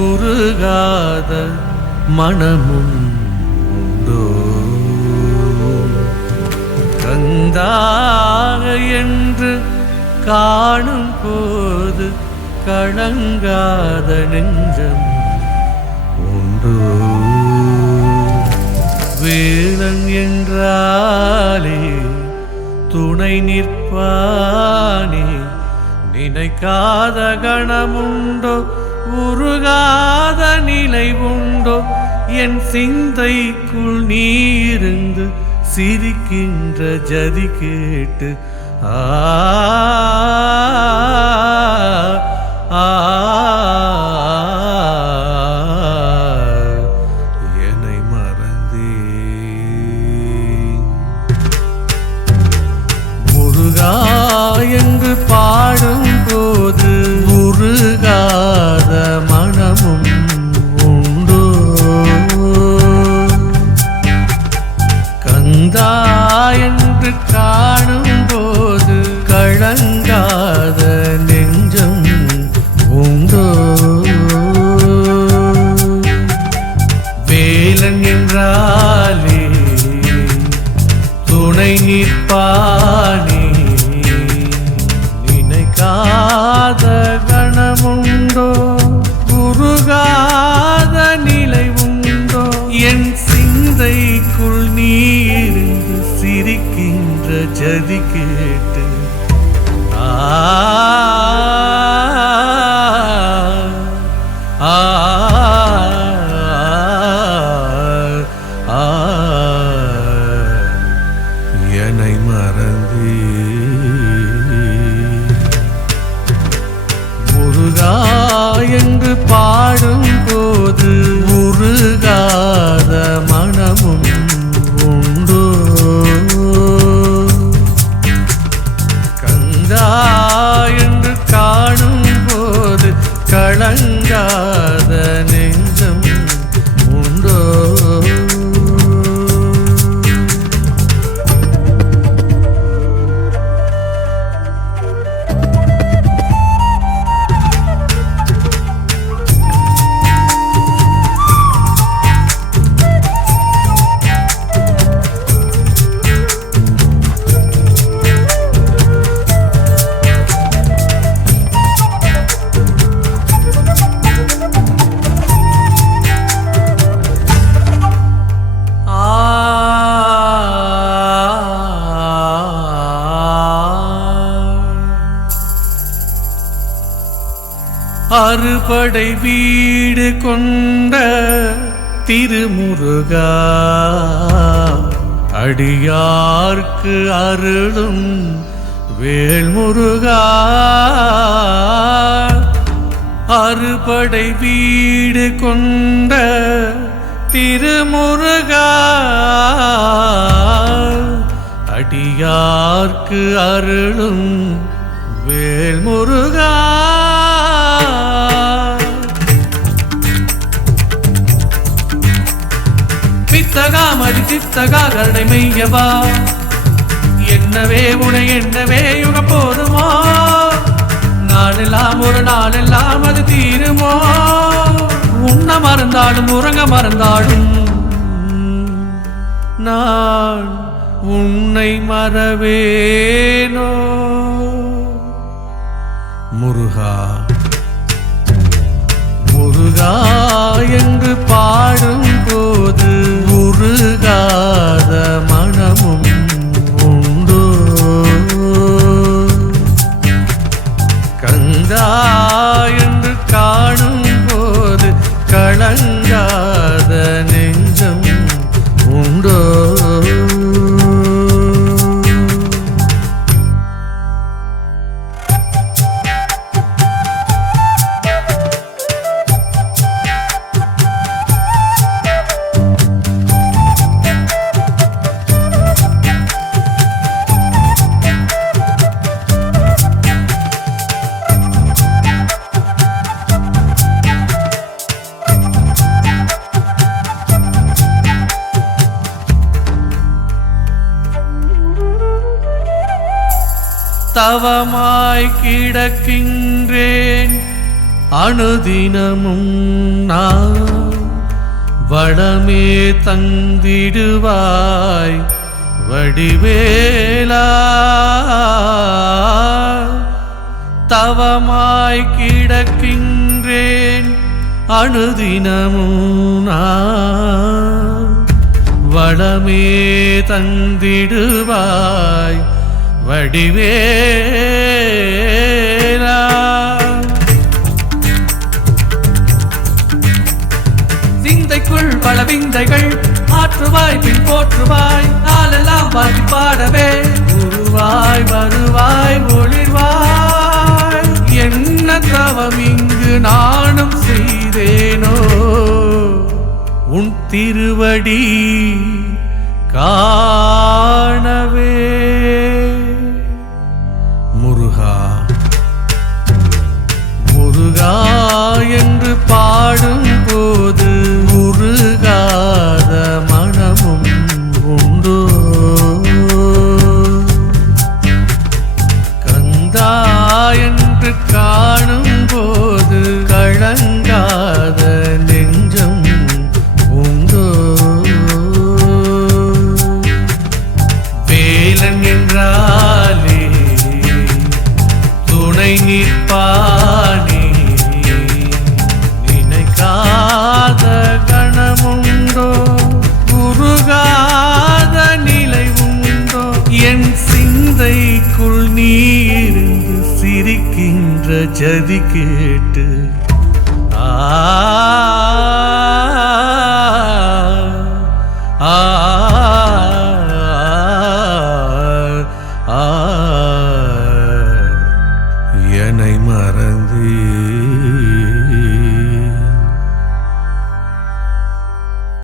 உருகாத மனமும் உண்டோ கந்தாக என்று காணும் போது கலங்காத நெஞ்சம் உண்டோ? வேலன் என்றாலே துணை நிற்பானே? நினைக்காத கணமுண்டோ உருகாத நிலை உண்டோ என் சிந்தைக்குள் நீருந்து சிரிக்கின்ற ஜதி கேட்டு ஆ நிற்பானே நினைக்காத கணமுண்டோ குருகாத நிலை உண்டோ என் சிந்தைக்குள் நீருந்து சிரிக்கின்ற ஜதி கேட்டு. ஆ என்னை மறந்து. முருகா என்று பாடும் போது முருகாத மனமும் அறுபடை வீடு கொண்ட திருமுருகா. அடியார்க்கு அருளும் வேல்முருகா. அறுபடை வீடு கொண்ட திருமுருகா. அடியார்க்கு அருளும் வேல்முருகா. பித்தகா மடி சித்தகா கருணை மெய்யவா. என்னவே உனை என்னவே யுக போதுமோ? நாளெல்லாம் ஒரு நாளெல்லாம் அது தீருமோ? உண்ண மறந்தாலும் உறங்க மறந்தாலும் நான் உன்னை மறவேனோ? முருகா முருகா என்று தவமாய் கிடக்கின்றேன். அணுதினமும் நான் வளமே தந்திடுவாய். வடிவேலா. தவமாய் கிடக்கின்றேன். அனுதினமும் நான் வளமே தந்திடுவாய். வடிவேலா. சிந்தைக்குள் பல விந்தைகள் ஆற்றுவாய் பின் போற்றுவாய் நாளெல்லாம் பாடி பாடவே. உருவாய் வருவாய் ஒளிர்வாய். என்ன தவம் இங்கு நானும் செய்தேனோ? உன் திருவடி கா பாடும் என்ற ஜதி கேட்டு ஆ ஆ